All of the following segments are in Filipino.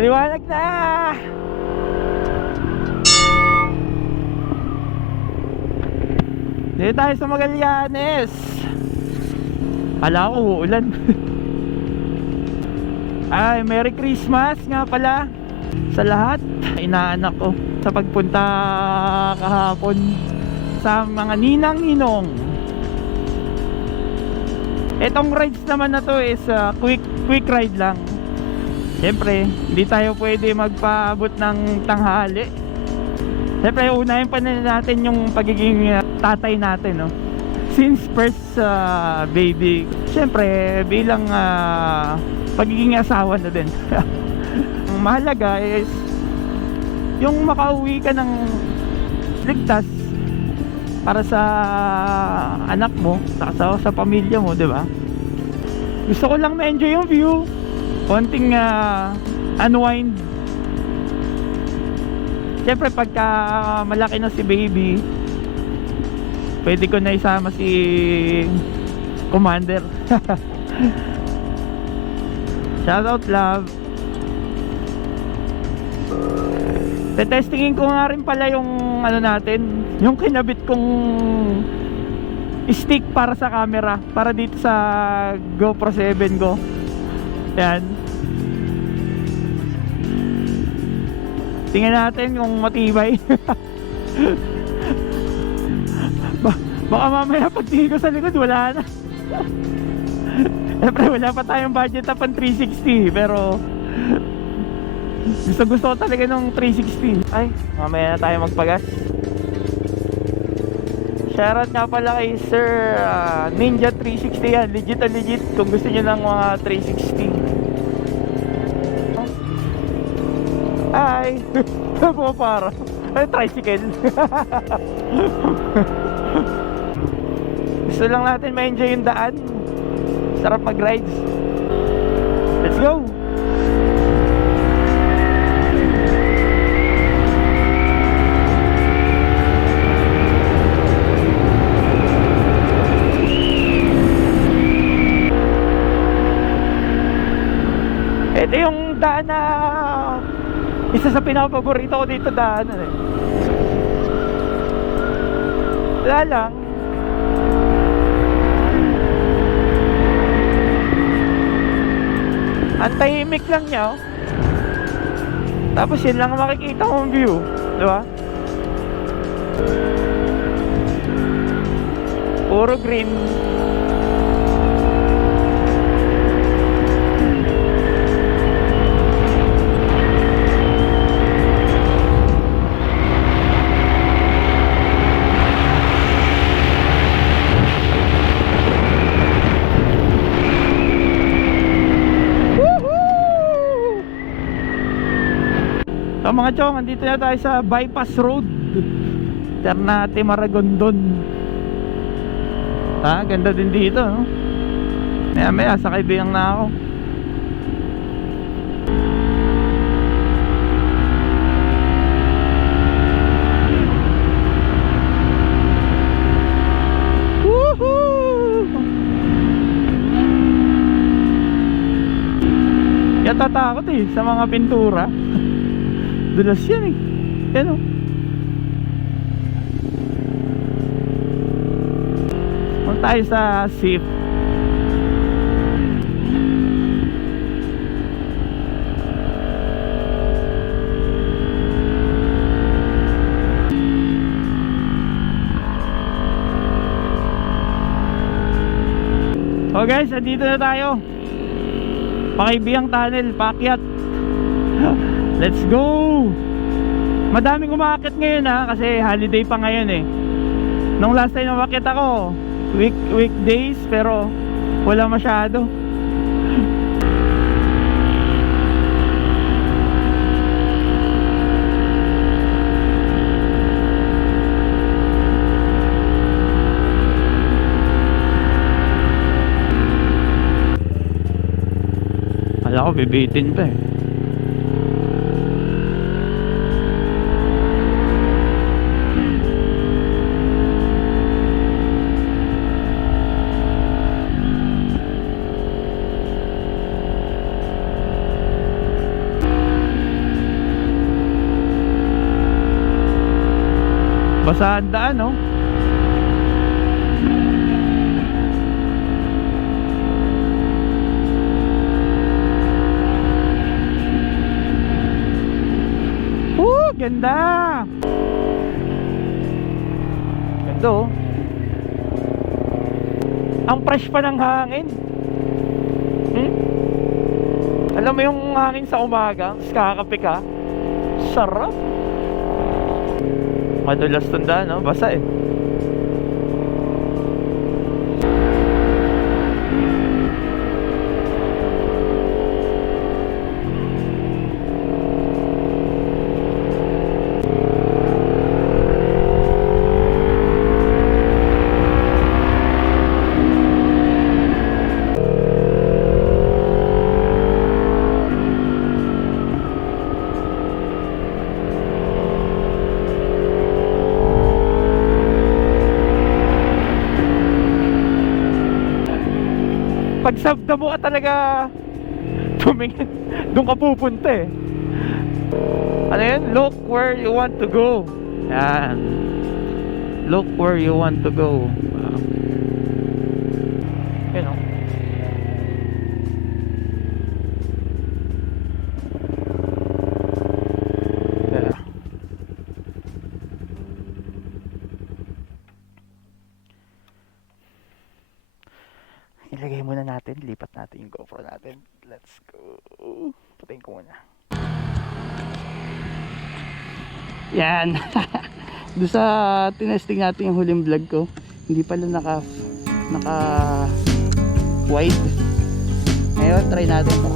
Maliwanag na! Dito tayo sa Magallanes. Ala ko uulan. Ay, Merry Christmas nga pala sa lahat. Inaanak ko sa pagpunta kahapon sa mga ninang-ninong. Etong rides naman na to is quick ride lang. Siyempre, hindi tayo pwede magpaabot ng tanghali. Siyempre, unahin pa na natin yung pagiging tatay natin, no? Since first baby, siyempre, bilang pagiging asawa na din. Ang mahalaga is yung makauwi ka ng ligtas para sa anak mo, sa pamilya mo, di ba? Gusto ko lang ma-enjoy yung view, konting unwind. Siyempre pagka malaki na si baby, pwede ko na isama si Commander. Shoutout love. Testingin ko nga rin pala yung ano natin, yung kinabit kong stick para sa camera, para dito sa GoPro 7 ko. Yan. Tingnan natin kung matibay. Baka mamaya pagtingin ko sa likod wala na. Siyempre wala pa tayong budget na pang 360, pero gusto ko talaga ng 360. Ay, mamaya na tayo magpagas. Shoutout nga pala kay Sir Ninja 360 yan. Legit na legit kung gusto nyo ng mga 360. Ay, para ay, tricycle. Gusto lang natin ma-enjoy yung daan. Sarap mag-rides. Let's go. Ito yung daan na isa sa pinakapaborito ko dito daanan eh. Wala lang, ang tahimik lang niya, oh. Tapos yun lang makikita mong view, diba? Puro green. So mga chong, andito na tayo sa bypass road Ternate Maragondon. Ganda din dito, no? Maya maya sakay biyang na ako. Woohoo! Yatatakot eh sa mga pintura. Dulas yan eh. Yan o. Punta tayo sa SIF. So guys, andito na tayo. Pakibiyang tunnel, paakyat. Let's go! Madaming umaakit ngayon kasi holiday pa ngayon eh. Nung last time umaakit ako, weekdays, pero wala masyado. Kala ko bibitin pa eh. Basa ang daan, no? Ganda! Ganda, oh. Ang fresh pa ng hangin. Alam mo yung hangin sa umaga, kakape ka, sarap. Madulas tunda, no? Basa eh. Pag sabda mo ka talaga tumingin, doon ka pupunta eh. Ano yun? Look where you want to go. Yan. Look where you want to go. Yun o. Ilagay muna natin, lipat natin yung GoPro natin. Let's go. Patayin ko muna. Yan. Doon sa tinesting natin yung huling vlog ko, hindi pala naka wide. Ngayon, try natin to.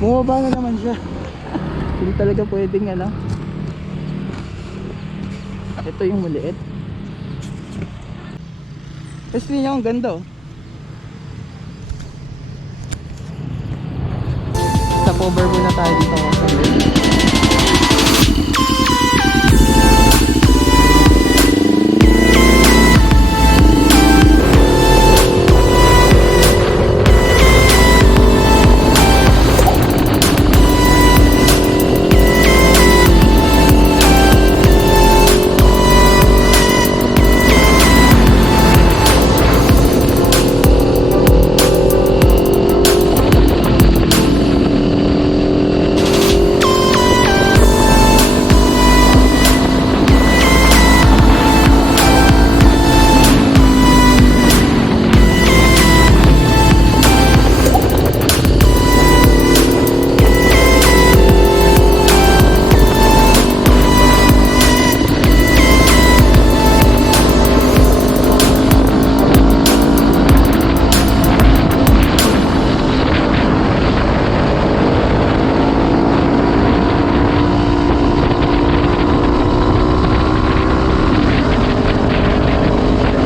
Bumaba na naman siya. Hindi talaga pwedeng ano. Ito yung maliit. Tapos niya ang ganda oh. Stop over muna tayo dito.